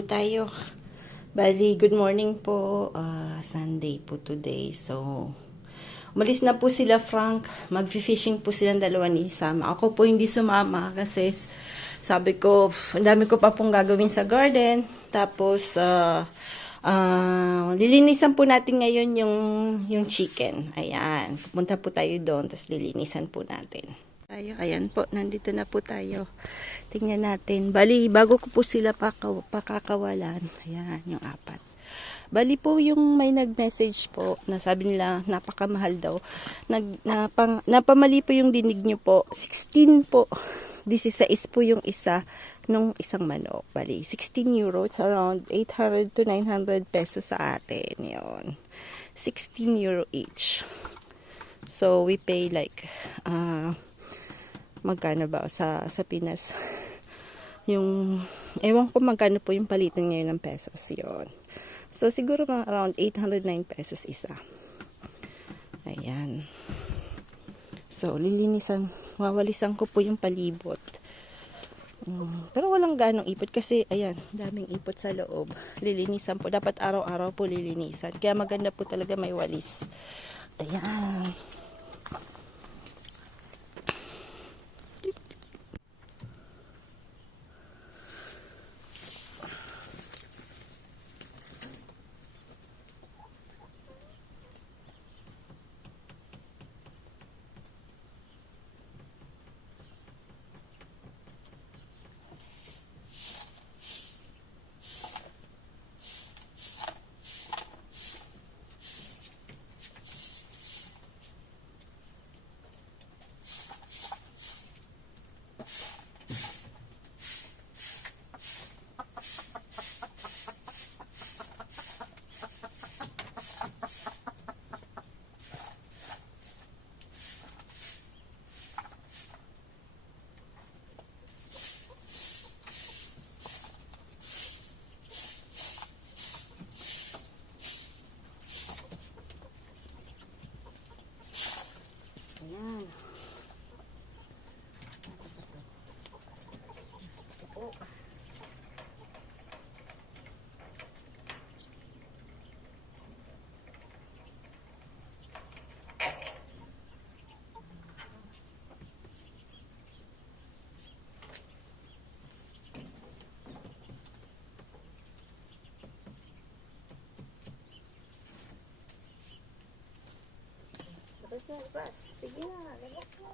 po tayo. Bali, good morning po. Sunday po today. So, umalis na po sila, Frank. Mag-fishing po silang dalawa ni Sam. Ako po hindi sumama kasi sabi ko, ang dami ko pa pong gagawin sa garden. Tapos, lilinisan po natin ngayon yung chicken. Ayan. Pupunta po tayo doon. Tapos lilinisan po natin. Ayan po, nandito na po tayo. Tingnan natin. Bali, bago ko po sila pakakawalan. Ayan, yung 4. Bali po yung may nag-message po na sabi nila napakamahal daw. Napamali po yung dinig nyo po. 16 po. 16 po yung isa nung isang manok. Bali, 16 euro. It's around 800 to 900 pesos sa atin. Yun. 16 euro each. So, we pay like, magkano ba sa Pinas? Yung, ewan ko magkano po yung palitan ngayon ng pesos. Yun. So, siguro mga around 809 pesos isa. Ayan. So, wawalisan ko po yung palibot. Pero walang ganong ipot kasi, ayan, daming ipot sa loob. Lilinisan po. Dapat araw-araw po lilinisan. Kaya maganda po talaga may walis. Ayan. Ayan. Labas na, labas. Sige na, labas na.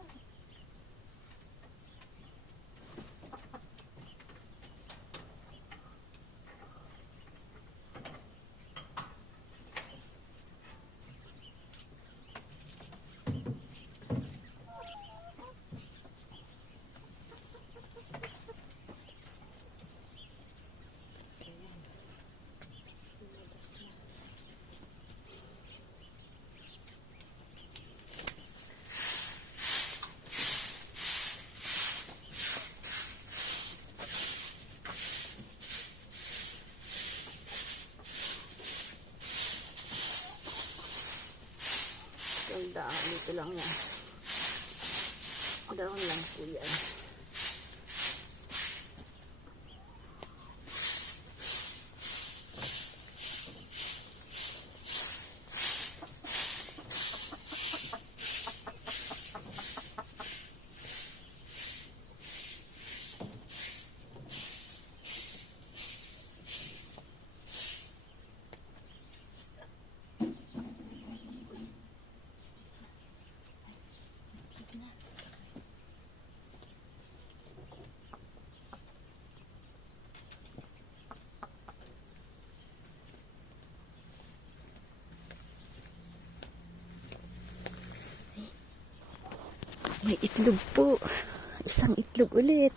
Ganda, dito lang yan. Down lang po yan. May itlog po. Isang itlog ulit.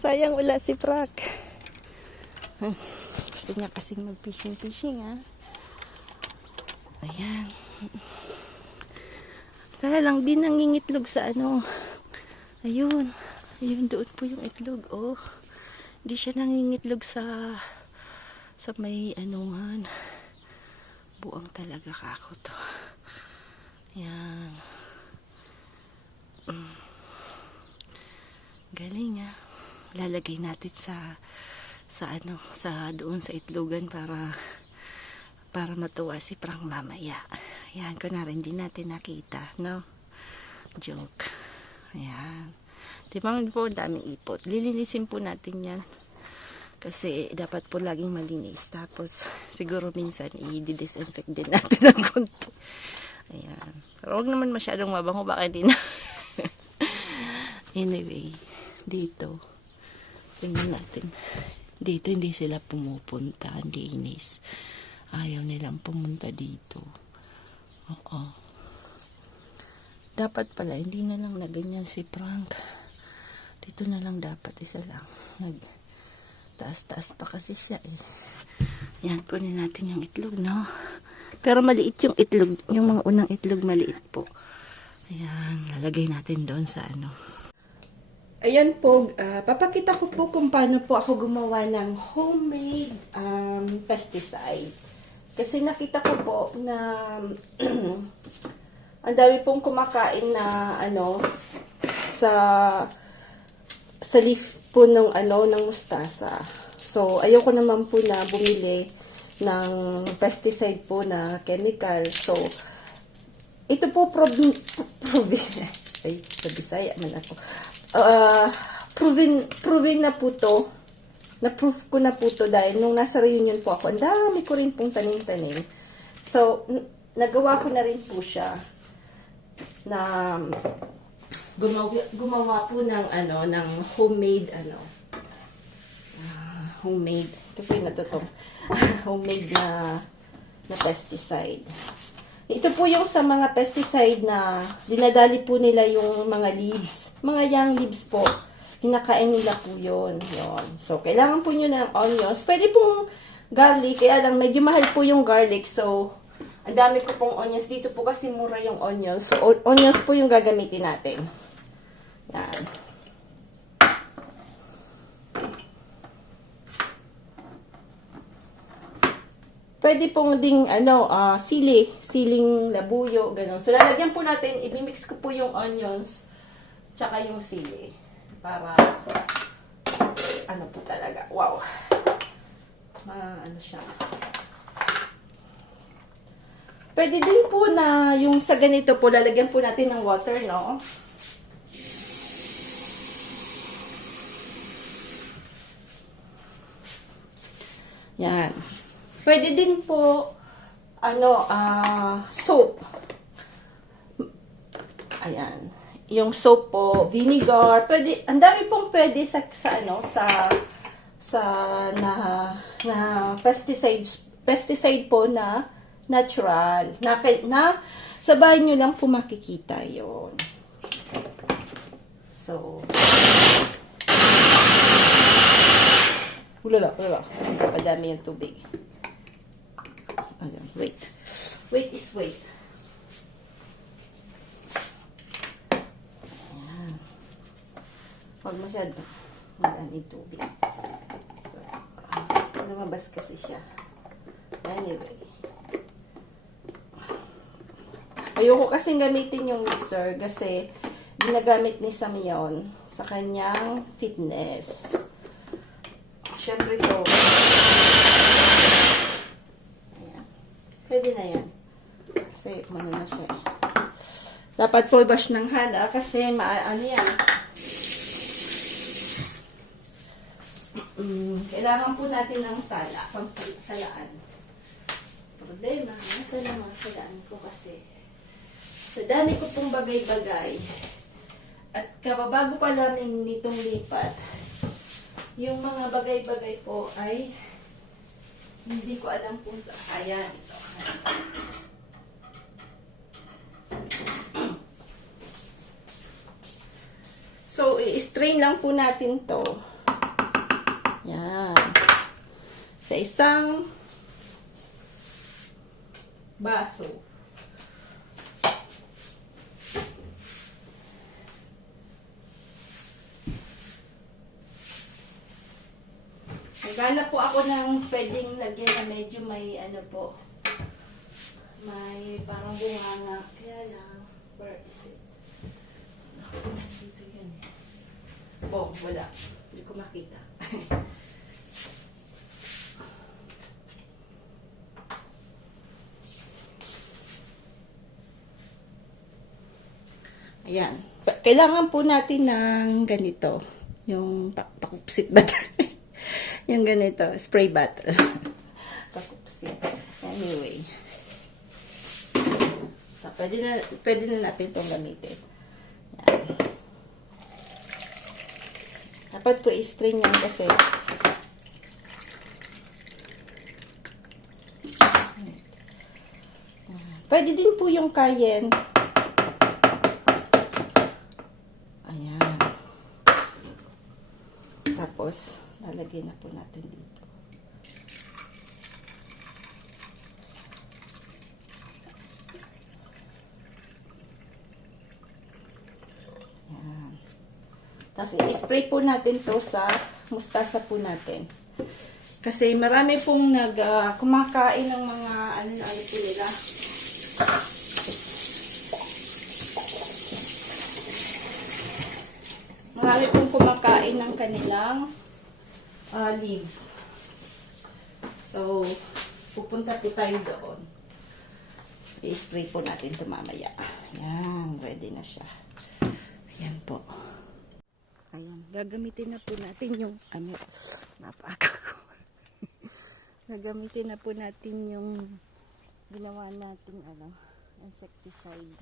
Sayang wala si Prak. Gusto niya kasing mag-fishing ha. Ayan. Kaya lang din nangingitlog sa ano. Ayun. Ayun doon po yung itlog. Oh. Hindi siya nangingitlog sa may anuhan. Buang talaga kako to. Yan. Galing ah. lalagay natin sa doon sa itlogan para matuwa si Frank mamaya. Ayan, kunwari hindi natin nakita, no? Joke. Ayan. Diba po, daming ipot. Lilinisin po natin yan. Kasi dapat po laging malinis. Tapos, siguro minsan, i-disinfect din natin ng konti. Ayan. Pero huwag naman masyadong mabango. Baka din na. Anyway, dito. Tingnan natin. Dito hindi sila pumupunta. Hindi inis. Ayaw nilang pumunta dito. Oo. Dapat pala, hindi na lang na ganyan si Frank. Dito na lang dapat, isa lang. Taas-taas pa kasi siya eh. Yan, kunin natin yung itlog, no? Pero maliit yung itlog. Yung mga unang itlog, maliit po. Ayan, lalagay natin doon sa ano. Ayan po, papakita ko po kung paano po ako gumawa ng homemade pesticide. Kasi nakita ko po na ang dami pong kumakain na sa leaf po ng ng mustasa. So ayoko naman po na bumili ng pesticide po na chemical. So ito po proven na po to. Na-proof ko na po to dahil nung nasa reunion po ako, ang dami ko rin pong tanim-tanim. So nagawa ko na rin po siya na gumawa po ng homemade homemade ito po yung natutong homemade na pesticide. Ito po yung sa mga pesticide na dinadali po nila yung mga leaves, mga young leaves po, hinakain nila po yun. So kailangan po nyo ng onions, pwede pong garlic, kaya lang medyo mahal po yung garlic, so ang dami ko pong onions. Dito po kasi mura yung onions. So, onions po yung gagamitin natin. Yan. Pwede pong ding, siling labuyo, gano'n. So, lalagyan po natin, i-mix ko po yung onions, tsaka yung sili. Para, po talaga, wow. Siya. Pwede din po na yung sa ganito po, lalagyan po natin ng water, no? Yan. Pwede din po, soap. Ayan. Yung soap po, vinegar, pwede, ang dami pong pwede sa pesticide po na natural. Na sa bahay nyo lang po makikita yon. So, ulala. Padami yung tubig. Ayan, wait. Wait is wait. Ayan. Huwag masyado. Madami tubig. So, lumabas kasi siya. Anyway. Ayoko kasing gamitin yung mixer kasi ginagamit ni Sam yun sa kanyang fitness. Siyempre ito. Ayan. Pwede na yan. Kasi na siya. Dapat full bash ng hana kasi yan. Kailangan po natin ng sala, pang salaan. Problema, nasa naman salaan ko kasi sa dami ko pong bagay-bagay at kababago pa namin nitong lipat, yung mga bagay-bagay po ay hindi ko alam kung ayan ito. So, i-strain lang po natin to. Yan. Sa isang baso. Naghanap po ako ng pwedeng lagyan na medyo may may parang bunganga. Kaya lang, where is it? Dito yun. Oh, wala. Hindi ko makita. Ayan. Kailangan po natin ng ganito. Yung pakupsit ba? Yung ganito. Spray bottle. Pakupsit. Anyway. So, pwede na natin itong gamitin. Ayan. Dapat po i-string yan kasi pwede din po yung cayenne. Ayan. Tapos, lalagay na po natin dito. Ayan. Tapos, i-spray po natin to sa mustasa po natin. Kasi marami pong kumakain ng mga ano po nila. Marami pong kumakain ng kanilang leaves. So, pupunta po tayo doon. I-spray po natin ito mamaya. Ayan, ready na siya. Ayan po. Ayan, gagamitin na po natin yung, napaka ko. Gagamitin na po natin yung ginawa nating insecticide.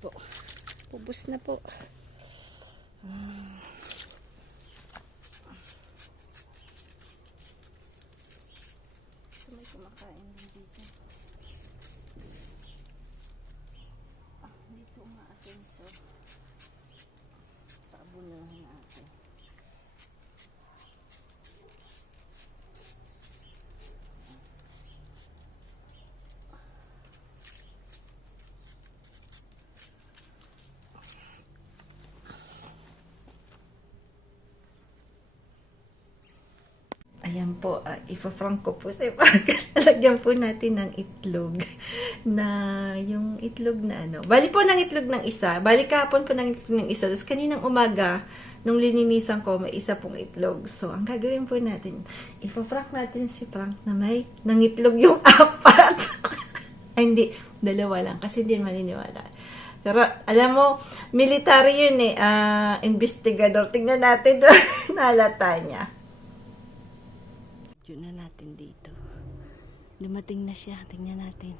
po. Ubus na po. May kumakain din dito. Dito umaasin, so paabunuhin natin. Ayan po, ipa-frank ko po sa Frank. Lagyan po natin ng itlog na yung itlog na ano. Bali po ng itlog ng isa. Bali kahapon po ng itlog ng isa. Tapos kaninang umaga, nung lininisan ko, may isa pong itlog. So, ang gagawin po natin, ipa-frank natin si Frank na may ng itlog yung apat. Ay, hindi. Dalawa lang. Kasi hindi maniniwala. Pero, alam mo, military yun eh. Investigador. Tingnan natin doon. Nalata niya. Yun na natin dito. Dumating na siya. Tingnan natin.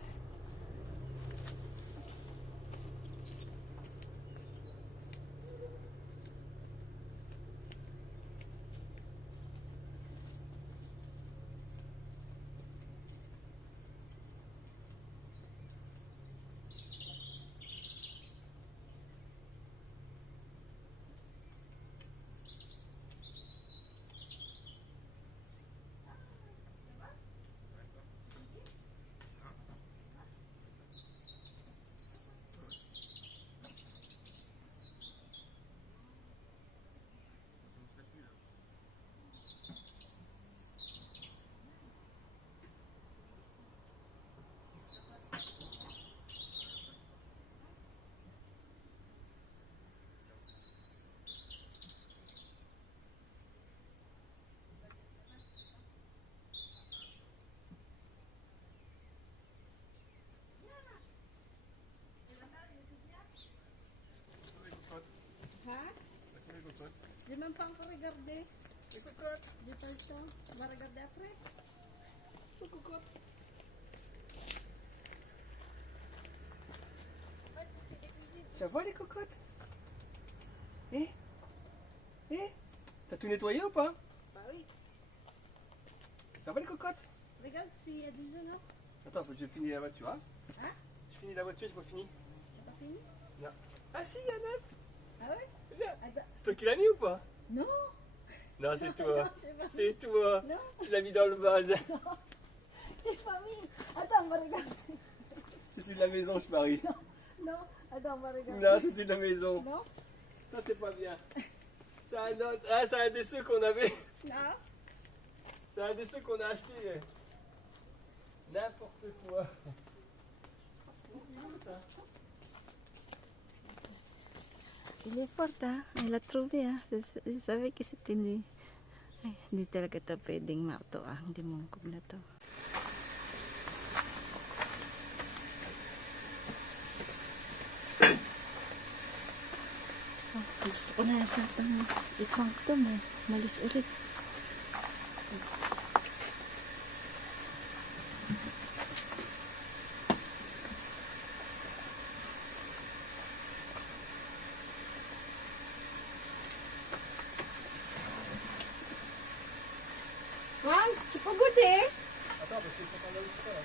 Je même pas encore regardé. J'ai pas le temps. On va regarder après. Ça va les cocottes? Eh? T'as tout nettoyé ou pas? Bah oui. Ça va les cocottes? Regarde s'il y a des œufs là. Attends, faut que je finisse la voiture. Hein? Hein? Je finis la voiture, j'ai pas fini. T'as pas fini? Non. Ah si, il y a neuf. Ah ouais? Viens. Attends. C'est toi qui l'as mis ou pas? Non. Non, c'est Non, toi. j'ai pas mis. C'est toi. Non, Tu l'as mis dans le vase. j'ai pas mis. Attends, on va regarder. C'est celui de la maison, je parie. Non, attends, on va regarder. Non, c'est celui de la maison. Non? Ça, c'est pas bien. C'est un autre. Ah, c'est un des ceux qu'on avait. Non? C'est un des ceux qu'on a acheté. N'importe quoi. Ça. Il est fort, ah. Elle a trouvé, ah. Je savais que c'était lui. Ay, hindi talaga ito pwedeng mauto, ah. Hindi mungkog na to. Oh, gusto ko na sa itong i-funk to, may malis ulit. Juan, tu peux goûter? Attends, parce que c'est pas là où c'est pas là.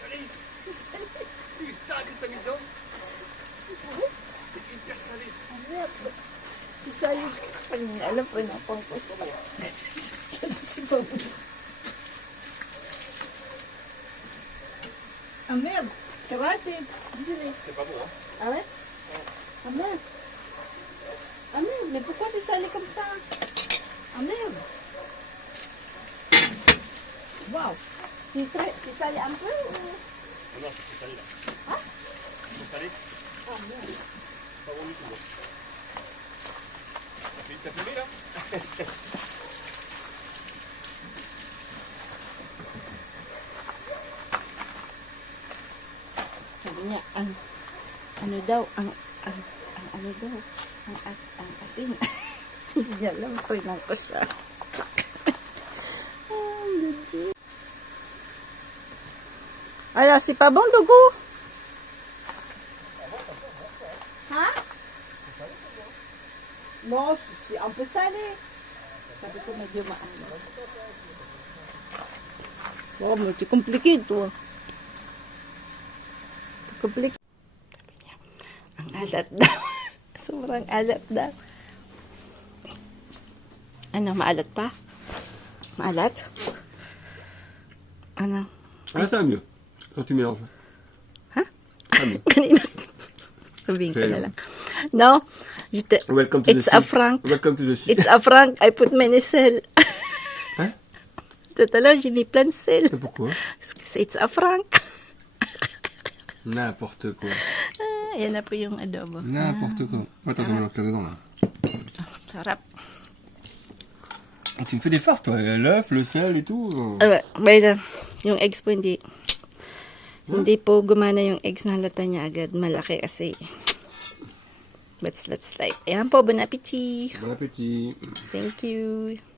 Salé! Putain, qu'est-ce que t'as mis dedans? C'est hyper salé. Merde. Si ça y est, alam ko na pang ko siya. Ah merde, ça va t'es désolé. C'est pas bon, hein? Ah ouais? Ah merde. Ah merde, mais pourquoi c'est salé comme ça? Ah merde. Waouh. C'est salé un peu ou... Non, non, c'est salé là. Ah? C'est salé? Ah merde. Pas bon du tout. Hein. T'as filmé là? niya, ano daw, ang ano daw, ang asin. Hindi niya alam, pinang ko siya. Legit. Ala, si Pabong dugo. Ha? No, un peu salé. Sabi ko medyo maano. Wow, multi-complicado. Complicado. Sabi niya, ang alat daw. Sobrang alat daw. Ano, maalat pa? Maalat? Ano? Ah, ça va mieux. Quand tu mélanges. Hein? Ça va mieux. Kanina. Sabihin ko na lang. No, Welcome to it's the a prank. Welcome to the sea. It's a prank. I put Menicel. Hein? Tout à l'heure, j'ai mis plein de sel. Mais pourquoi? It's a prank. N'importe quoi. Yan na po yung adobo. N'importe quoi. Attends, je mélange là-dedans, là. Sarap. Tu me fais des farces, toi. L'œuf, le sel et tout. Wait, yung eggs po hindi po gumana yung eggs na halata niya agad. Malaki kasi. But let's like. Ayan po, bon appetit. Bon appétit. Thank you.